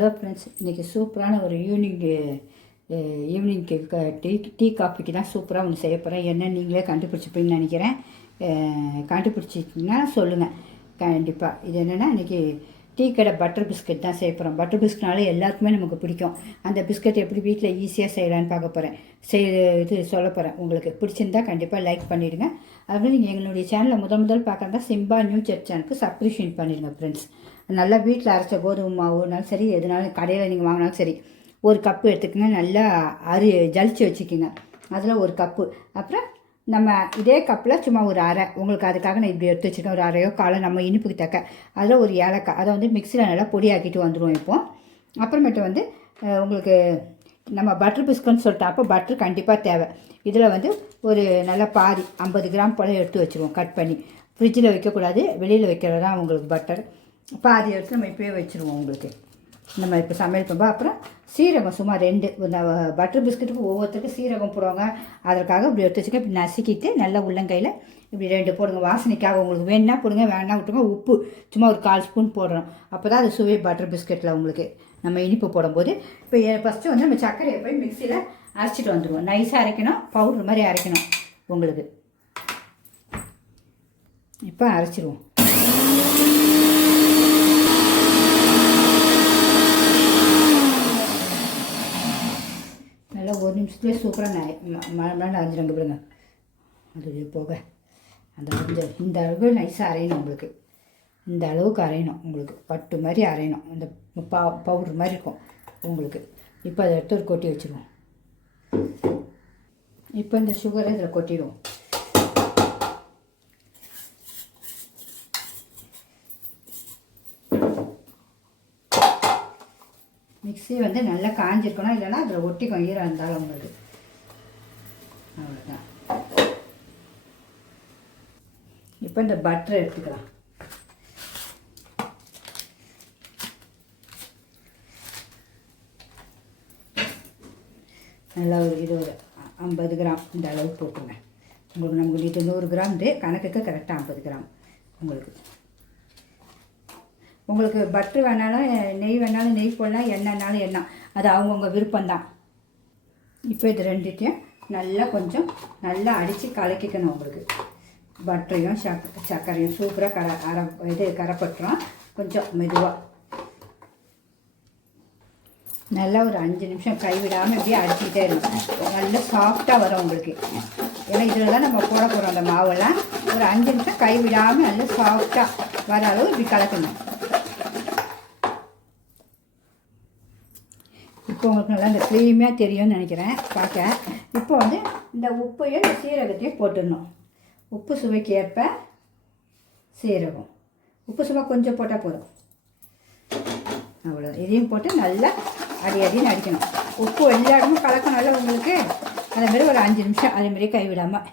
Hello friends, இன்றைக்கி சூப்பரான ஒரு ஈவினிங்க்கு டீ காஃபிக்கு தான் சூப்பராக ஒன்று செய்ய போகிறேன். என்ன நீங்களே கண்டுபிடிச்சிப்பீங்கன்னு நினைக்கிறேன். கண்டுபிடிச்சிட்டிங்கன்னா சொல்லுங்கள் கண்டிப்பாக. இது என்னென்னா இன்றைக்கி டீ கடை பட்டர் பிஸ்கட் தான் செய்ய போகிறோம். பட்டர் பிஸ்கட்னாலே எல்லாருக்குமே நமக்கு பிடிக்கும். அந்த பிஸ்கட் எப்படி வீட்டில் ஈஸியாக செய்யலான்னு பார்க்க போகிறேன். சொல்ல போகிறேன். உங்களுக்கு பிடிச்சிருந்தா கண்டிப்பாக லைக் பண்ணிவிடுங்க. அதுமாதிரி நீங்கள் எங்களுடைய சேனலை முதல் பார்க்குறதா சிம்பா நியூ சர்ச் சேனலுக்கு சப்ஸ்கிரிப்ஷன் பண்ணிடுங்க ஃப்ரெண்ட்ஸ். நல்லா வீட்டில் அரைச்ச கோதுமை மாவுனாலும் சரி, எதுனாலும் கடையில் நீங்கள் வாங்கினாலும் சரி, ஒரு கப்பு எடுத்துக்கோங்க. நல்லா ஜலிச்சு வச்சுக்கோங்க. அதில் ஒரு கப்பு. அப்புறம் நம்ம இதே கப்பில் சும்மா ஒரு அரை, உங்களுக்கு அதுக்காக நான் இப்படி எடுத்து வச்சுருக்கேன். ஒரு அரையோ காலை நம்ம இனிப்புக்கு தக்க. அதில் ஒரு ஏலக்காய், அதை வந்து மிக்சியில் நல்லா பொடியாக்கிட்டு வந்துடுவோம் இப்போது. அப்புறமேட்டு வந்து உங்களுக்கு நம்ம பட்டர் பிஸ்கட்னு சொல்லிட்டு, அப்போ பட்டர் கண்டிப்பாக தேவை. இதில் வந்து ஒரு நல்லா பாதி 50 கிராம் போல் எடுத்து வச்சுருவோம். கட் பண்ணி ஃப்ரிட்ஜில் வைக்கக்கூடாது, வெளியில் வைக்கிறது தான் உங்களுக்கு பட்டர். பாதி எடுத்து நம்ம இப்போயே வச்சுருவோம். உங்களுக்கு நம்ம இப்போ சமையல் பண்ணுவோம். அப்புறம் சீரகம் சும்மா 2, பட்டர் பிஸ்கட்டுக்கு ஒவ்வொருத்தருக்கும் சீரகம் போடுவாங்க. அதற்காக இப்படி எடுத்து வச்சுக்க. இப்படி நசுக்கிட்டு நல்லா உள்ளங்கையில் இப்படி 2 போடுங்க. வாசனைக்காக உங்களுக்கு வேணுன்னா போடுங்க, வேணா விட்டுங்க. உப்பு சும்மா ஒரு 1/4 ஸ்பூன் போடுறோம். அப்போ தான் அது சுவை பட்டர் பிஸ்கட்டில் உங்களுக்கு நம்ம இனிப்பு போடும்போது. இப்போ ஃபஸ்ட்டு வந்து நம்ம சர்க்கரையை போய் மிக்சியில் அரைச்சிட்டு வந்துடுவோம். நைஸாக அரைக்கணும், பவுட்ரு மாதிரி அரைக்கணும் உங்களுக்கு. இப்போ அரைச்சிடுவோம். நல்லா 1 நிமிஷத்துலேயே சூப்பராக மழை அரைஞ்சிடுங்க பாருங்க. அது போக அந்த இந்த அளவுக்கு நைஸாக அரையணும் உங்களுக்கு. இந்த அளவுக்கு அரையணும் உங்களுக்கு. பட்டு மாதிரி அரையணும். இந்த பவுட்ரு மாதிரி இருக்கும் உங்களுக்கு. இப்போ அதை எடுத்து ஒரு கொட்டி வச்சுருவோம். இப்போ இந்த சுகரை இதில் கொட்டிடுவோம். மிக்ஸி வந்து நல்லா காஞ்சிருக்கணும், இல்லைன்னா அதில் ஒட்டிக்கும் ஈரம் இருந்தாலும் உங்களுக்கு. அவ்வளோதான். இப்போ இந்த பட்டரை எடுத்துக்கலாம். நல்லா இது ஒரு 50 கிராம் இந்த அளவுக்கு போட்டுங்க. உங்களுக்கு நமக்கு இது 100 கிராம் கணக்குக்கு கரெக்டாக 50 கிராம் உங்களுக்கு. உங்களுக்கு பட்டர் வேணாலும் நெய் வேணாலும் நெய் போடலாம், எண்ணெய்னாலும் எண்ணெய். அது அவங்கவுங்க விருப்பம்தான். இப்போ இது ரெண்டுத்தையும் நல்லா கொஞ்சம் நல்லா அடித்து கலக்கிக்கணும் உங்களுக்கு. பட்டரையும் சர்க்கரையும் சூப்பராக கரைப்பட்டுரும். கொஞ்சம் மெதுவாக நல்லா ஒரு 5 நிமிஷம் கைவிடாமல் இப்படியே அடிச்சுக்கிட்டே இருக்கும். நல்லா சாஃப்டாக வரும் உங்களுக்கு. ஏன்னா இதில் தான் நம்ம போட போகிறோம் அந்த மாவெல்லாம். ஒரு 5 நிமிஷம் கைவிடாமல் நல்லா சாஃப்டாக வர அளவு இப்படி கலக்கணும். இப்போ உங்களுக்கு நல்லா இந்த க்ரீமியாக தெரியும்னு நினைக்கிறேன் பார்க்க. இப்போ வந்து இந்த உப்பையும் இந்த சீரகத்தையும் போட்டுடணும். உப்பு சுவைக்கு ஏற்ப சீரகம். உப்பு சுவை கொஞ்சம் போட்டால் போதும். அவ்வளோ. இதையும் போட்டு நல்லா அடின்னு அடிக்கணும். உப்பு எல்லா இடமும் கலக்கணும்ல உங்களுக்கு. அதேமாரி ஒரு 5 நிமிஷம் அதேமாரி கைவிடாமல்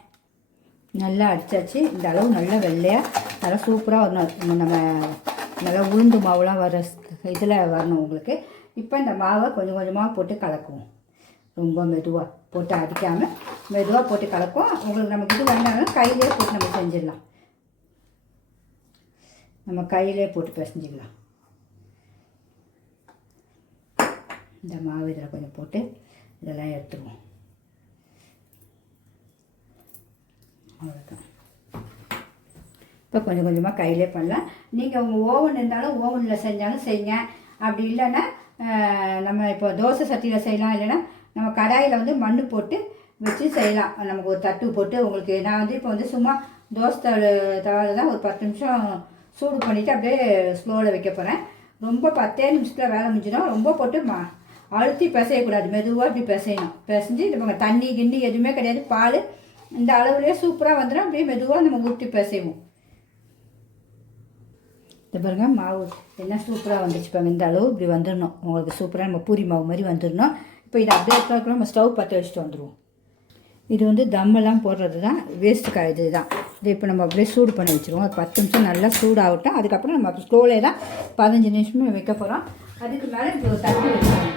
நல்லா அடித்தாச்சு. இந்த அளவு நல்லா வெள்ளையாக நல்லா சூப்பராக வரணும். நம்ம நல்லா உளுந்து மாவுலாம் வர இதில் வரணும் உங்களுக்கு. இப்போ இந்த மாவை கொஞ்சம் கொஞ்சமாக போட்டு கலக்குவோம். ரொம்ப மெதுவாக போட்டு அடிக்காமல் மெதுவாக போட்டு கலக்குவோம். உங்களுக்கு நமக்கு இது வேண்டாலும் கையிலே போட்டு நம்ம செஞ்சிடலாம். நம்ம கையிலே போட்டு பிசைஞ்சிக்கலாம். இந்த மாவு இதில் கொஞ்சம் போட்டு இதெல்லாம் எடுத்துருவோம். அவ்வளோதான். இப்போ கொஞ்சம் கொஞ்சமாக கையிலே பண்ணலாம். நீங்கள் உங்கள் ஓவன் இருந்தாலும் ஓவனில் செஞ்சாலும் செய்யுங்க. அப்படி இல்லைன்னா நம்ம இப்போ தோசை சட்டியில் செய்யலாம், இல்லைன்னா நம்ம கடாயில் வந்து மண் போட்டு வச்சு செய்யலாம். நமக்கு ஒரு தட்டு போட்டு உங்களுக்கு நான் வந்து இப்போ வந்து சும்மா தோசை தவாவில் தான் ஒரு 10 நிமிஷம் சூடு பண்ணிவிட்டு அப்படியே ஸ்லோவில் வைக்க போகிறேன். ரொம்ப 10 நிமிஷத்தில் வேலை முடிஞ்சிடும். ரொம்ப போட்டு அழுத்தி பிசையக்கூடாது. மெதுவாக இப்படி பிசையணும். பிசைஞ்சு நம்ம தண்ணி கிண்ணி எதுவுமே கிடையாது. பால் இந்த அளவுலேயே சூப்பராக வந்துடும். அப்படியே மெதுவாக நம்ம ஊற்றி பிசைவோம். இந்த பாருங்க மாவு என்ன சூப்பராக வந்துச்சு பாருங்க. இந்த அளவு இப்படி வந்துடணும் உங்களுக்கு. சூப்பராக நம்ம பூரி மாவு மாதிரி வந்துடணும். இப்போ இதை அப்படியே இருக்கிற நம்ம ஸ்டவ் பற்ற வச்சுட்டு வந்துடுவோம். இது வந்து தம்மெல்லாம் போடுறது தான், வேஸ்ட்டு இது தான். இதை இப்போ நம்ம அப்படியே சூடு பண்ணி வச்சுருவோம். ஒரு 10 நிமிஷம் நல்லா சூடாகட்டும். அதுக்கப்புறம் நம்ம ஸ்லோவிலே தான் 15 நிமிஷமே வைக்க போகிறோம். அதுக்கு மேலே இப்போ ஒரு தட்டு வச்சுருவோம்.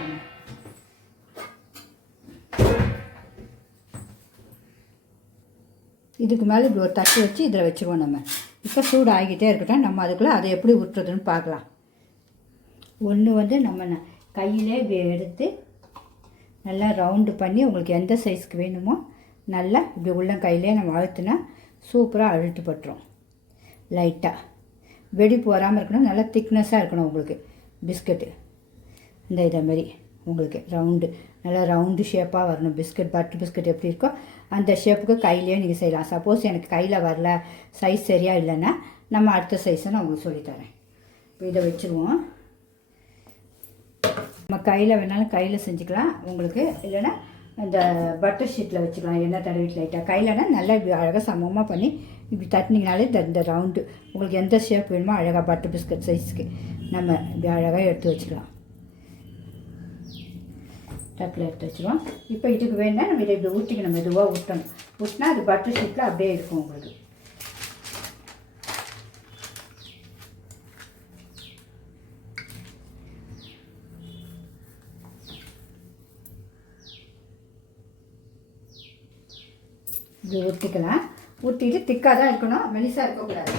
இதுக்கு மேலே இப்படி ஒரு தட்டு வச்சு இதில் வச்சுருவோம் நம்ம. இப்போ சூடு ஆகிக்கிட்டே இருக்கட்டும். நம்ம அதுக்குள்ளே அதை எப்படி ஊற்றுறதுன்னு பார்க்கலாம். ஒன்று வந்து நம்ம கையிலே எடுத்து நல்லா ரவுண்டு பண்ணி உங்களுக்கு எந்த சைஸ்க்கு வேணுமோ நல்லா இப்படி உள்ள கையிலே நம்ம அழுத்துனா சூப்பராக அழுட்டு பட்டுரும். லைட்டாக வெடிப்பு வராமல் இருக்கணும், நல்லா திக்னஸாக இருக்கணும் உங்களுக்கு பிஸ்கட்டு. இதை மாதிரி உங்களுக்கு ரவுண்டு நல்லா ரவுண்டு ஷேப்பாக வரணும். பிஸ்கட் பட்டர் பிஸ்கட் எப்படி இருக்கோ அந்த ஷேப்புக்கு கையிலே நீங்கள் செய்யலாம். சப்போஸ் எனக்கு கையில் வரல, சைஸ் சரியாக இல்லைன்னா நம்ம அடுத்த சைஸை நான் உங்களுக்கு சொல்லித்தரேன். இப்போ இதை வச்சுருவோம். நம்ம கையில் வேணாலும் கையில் செஞ்சுக்கலாம் உங்களுக்கு, இல்லைன்னா இந்த பட்டர் ஷீட்டில் வச்சுக்கலாம். எண்ணெய் தடவிட்டு லைட்டாக கையிலனா நல்லா இப்படி அழகாக சமமாக பண்ணி இப்படி தட்டினீங்கனாலே இந்த ரவுண்டு உங்களுக்கு எந்த ஷேப் வேணுமோ அழகாக பட்டர் பிஸ்கட் சைஸ்க்கு நம்ம இப்படி அழகாக எடுத்து வச்சுக்கலாம். தட்டில் எடுத்து வச்சுருவோம். இப்போ இதுக்கு வேணால் நம்ம இதை இப்படி ஊற்றிக்கணும், மெதுவாக ஊற்றணும். ஊற்றினா அது பட்டர் ஷீட்டில் அப்படியே இருக்கும் உங்களுக்கு. இப்படி ஊற்றிக்கலாம். ஊற்றிட்டு திக்காக தான் இருக்கணும், மெலிசாக இருக்கக்கூடாது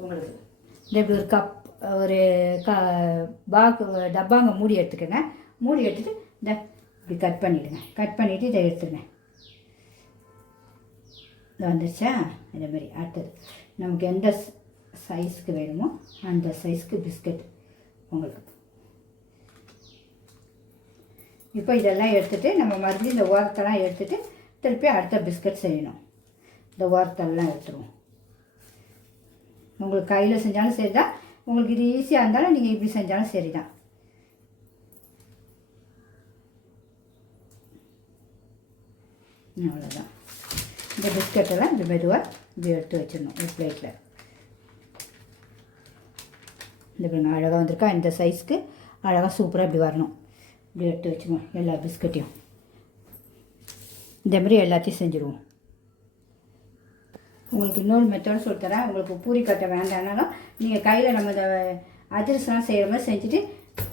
உங்களுக்கு. இந்த இப்படி ஒரு கப் ஒரு டப்பாங்க மூடி எடுத்துக்கோங்க. மூடி எடுத்துகிட்டு இந்த இப்படி கட் பண்ணிவிடுங்க. கட் பண்ணிவிட்டு இதை எடுத்துருங்க. இது வந்துருச்சா? இந்த மாதிரி அடுத்தது நமக்கு எந்த சைஸ்க்கு வேணுமோ அந்த சைஸ்க்கு பிஸ்கட் உங்களுக்கு. இப்போ இதெல்லாம் எடுத்துகிட்டு நம்ம மறுபடியும் இந்த ஓரத்தெல்லாம் எடுத்துகிட்டு திருப்பி அடுத்த பிஸ்கட் செய்யணும். இந்த ஓரத்தெல்லாம் எடுத்துருவோம். உங்களுக்கு கையில் செஞ்சாலும் சரி தான், உங்களுக்கு இது ஈஸியாக இருந்தாலும் நீங்கள் இப்படி செஞ்சாலும் சரி தான். அவ்வளோதான். இந்த பிஸ்கட்டெல்லாம் இப்படி மெதுவாக இப்படி எடுத்து வச்சிடணும் ஒரு பிளேட்டில். இந்த பாருங்க அழகாக வந்திருக்கா? இந்த சைஸ்க்கு அழகாக சூப்பராக இப்படி வரணும். இப்படி எடுத்து வச்சுக்கோங்க எல்லா பிஸ்கட்டையும். இந்த மாதிரி எல்லாத்தையும் செஞ்சுருவோம். உங்களுக்கு இன்னொரு மெத்தட் சொல்லித்தரேன். உங்களுக்கு பூரி கட்டை வேண்டானாலும் நீங்கள் கையில் நம்ம இந்த அதிரசம்லாம் செய்கிற மாதிரி செஞ்சுட்டு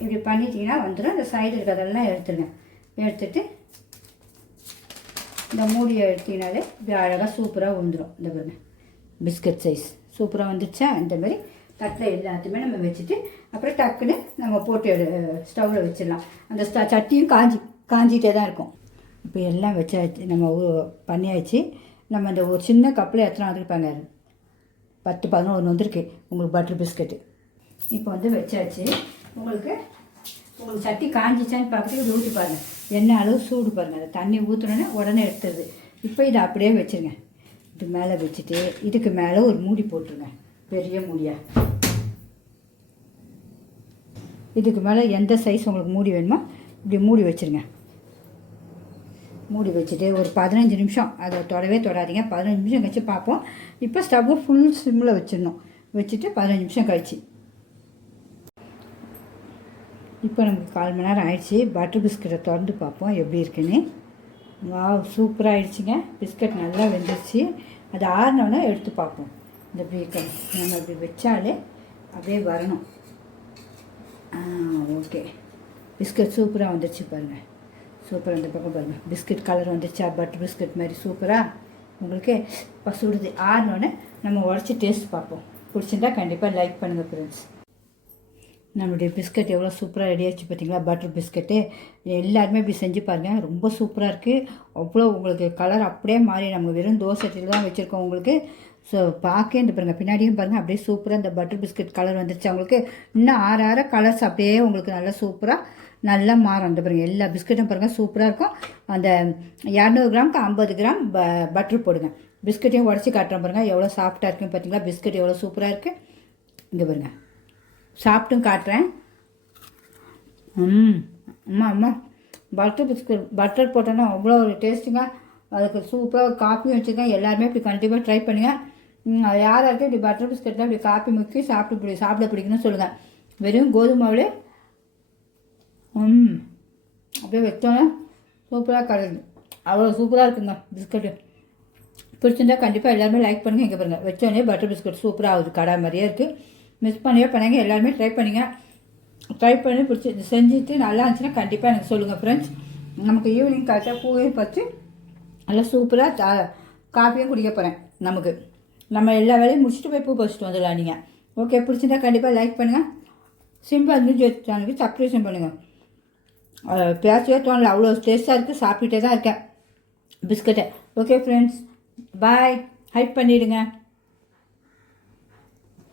இப்படி பண்ணிட்டீங்கன்னா வந்துடும். இந்த சைடு இருக்கிறதெல்லாம் எடுத்துருங்க. எடுத்துட்டு இந்த மூடியை எடுத்திங்கனாலே இப்படி அழகாக சூப்பராக வந்துடும். இந்த பாருங்க பிஸ்கட் சைஸ் சூப்பராக வந்துடுச்சா? இந்த மாதிரி தட்டில் எல்லாத்தையுமே நம்ம வச்சுட்டு அப்புறம் டக்குன்னு நம்ம போட்டு ஸ்டவ்வில் வச்சிடலாம். அந்த சட்டியும் காஞ்சிகிட்டே தான் இருக்கும். இப்போ எல்லாம் வச்சாச்சு, நம்ம பண்ணியாச்சு. நம்ம இந்த ஒரு சின்ன கப்பில் எத்தனை வந்துருப்பாங்க, 10-11 வந்துருக்கு உங்களுக்கு பட்டர் பிஸ்கட்டு. இப்போ வந்து வச்சாச்சு. உங்களுக்கு சட்டி காஞ்சிச்சான்னு பார்த்துட்டு இது ஊற்றி பாருங்கள். எண்ணெய் அளவு சூடு பாருங்கள். அந்த தண்ணி ஊற்றுனோன்னே உடனே எடுத்துருது. இப்போ இதை அப்படியே வச்சுருங்க. இது மேலே வச்சுட்டு இதுக்கு மேலே ஒரு மூடி போட்டுருங்க, பெரிய மூடியாக. இதுக்கு மேலே எந்த சைஸ் உங்களுக்கு மூடி வேணுமோ இப்படி மூடி வச்சுருங்க. மூடி வச்சுட்டு ஒரு 15 நிமிஷம் அதை தொடாதீங்க. 15 நிமிஷம் கழிச்சு பார்ப்போம். இப்போ ஸ்டவ்வை ஃபுல் சிம்மில் வச்சிடணும். வச்சுட்டு 15 நிமிஷம் கழிச்சு இப்போ நமக்கு 1/4 மணி நேரம் ஆயிடுச்சு. பட்டர் பிஸ்கட்டை திறந்து பார்ப்போம் எப்படி இருக்குன்னு. வாவ் சூப்பராக ஆயிடுச்சுங்க. பிஸ்கட் நல்லா வெந்துருச்சு. அது ஆறினோன்னே எடுத்து பார்ப்போம். இந்த இப்படி நம்ம இப்படி வச்சாலே அப்படியே வரணும். ஓகே பிஸ்கட் சூப்பராக வந்துருச்சு பாருங்கள். சூப்பராக இந்த பக்கம் பாருங்கள் பிஸ்கட் கலர் வந்துருச்சா? பட்டர் பிஸ்கட் மாதிரி சூப்பராக உங்களுக்கு இப்போ சுடுது. ஆறினோன்னே நம்ம உடச்சி டேஸ்ட் பார்ப்போம். பிடிச்சிருந்தா கண்டிப்பாக லைக் பண்ணுங்கள் ஃப்ரெண்ட்ஸ். நம்மளுடைய பிஸ்கட் எவ்வளோ சூப்பராக ரெடி ஆச்சு பார்த்தீங்களா? பட்டர் பிஸ்கட்டு எல்லாருமே இப்படி செஞ்சு பாருங்கள். ரொம்ப சூப்பராக இருக்குது. அவ்வளோ உங்களுக்கு கலர் அப்படியே மாறி நம்ம வெறும் தோசையில் தான் வச்சுருக்கோம் உங்களுக்கு. ஸோ பார்க்க இந்த பாருங்கள் பின்னாடியும் பாருங்கள் அப்படியே சூப்பராக இந்த பட்டர் பிஸ்கட் கலர் வந்துருச்சு உங்களுக்கு. இன்னும் ஆற கலர்ஸ் அப்படியே உங்களுக்கு நல்லா சூப்பராக நல்லா மாறும். அந்த பாருங்கள் எல்லா பிஸ்கட்டும் பாருங்கள் சூப்பராக இருக்கும். அந்த 200 கிராமுக்கு 50 கிராம் பட்டர் போடுங்க. பிஸ்கட்டையும் உடச்சி காட்டுறோம் பாருங்கள் எவ்வளோ சாஃப்டாக இருக்குன்னு பார்த்தீங்களா? பிஸ்கட் எவ்வளோ சூப்பராக இருக்குது. இங்கே பாருங்கள் சாப்பிட்டும் காட்டுறேன். அம்மா பட்டர் பிஸ்கட் பட்டர் போட்டோன்னா அவ்வளோ ஒரு டேஸ்ட்டுங்க. அதுக்கு சூப்பராக ஒரு காப்பியும் வச்சுருக்கேன். எல்லாருமே இப்படி கண்டிப்பாக ட்ரை பண்ணுங்கள். யார் யாருக்கும் இப்படி பட்டர் பிஸ்கட்டில் இப்படி காப்பி முக்கி சாப்பிட பிடிக்குன்னு சொல்லுங்கள். வெறும் கோதுமாவிலே அப்படியே வச்சோன்னே சூப்பராக கிடையாது. அவ்வளோ சூப்பராக இருக்குங்க பிஸ்கட்டு. பிடிச்சிருந்தா கண்டிப்பாக எல்லாருமே லைக் பண்ணுங்கள். இங்கே பாருங்கள் வச்சோடனே பட்டர் பிஸ்கட் சூப்பராக ஆகுது. கடை மாதிரியே இருக்குது. மிஸ் பண்ணவே பண்ணாங்க. எல்லாருமே ட்ரை பண்ணிங்க. ட்ரை பண்ணி பிடிச்சி செஞ்சுட்டு நல்லா இருந்துச்சுன்னா கண்டிப்பாக எனக்கு சொல்லுங்கள் ஃப்ரெண்ட்ஸ். நமக்கு ஈவினிங் கரெக்டாக பூவையும் பறித்து நல்லா சூப்பராக காஃபியும் குடிக்க போகிறேன். நமக்கு நம்ம எல்லா வேலையும் முடிச்சுட்டு போய் பூ பறிச்சிட்டு வந்துடலாம் நீங்கள். ஓகே பிடிச்சிருந்தா கண்டிப்பாக லைக் பண்ணுங்கள். சிம்பிள் நியூஸ் சேனலுக்கு சப்ஸ்கிரிப்ஷன் பண்ணுங்கள். பேசவே தோணல, அவ்வளோ டேஸ்ட்டாக இருக்குது. சாப்பிட்டுட்டே தான் இருக்கேன் பிஸ்கட்டை. ஓகே ஃப்ரெண்ட்ஸ், பாய். ஹைப் பண்ணிவிடுங்க.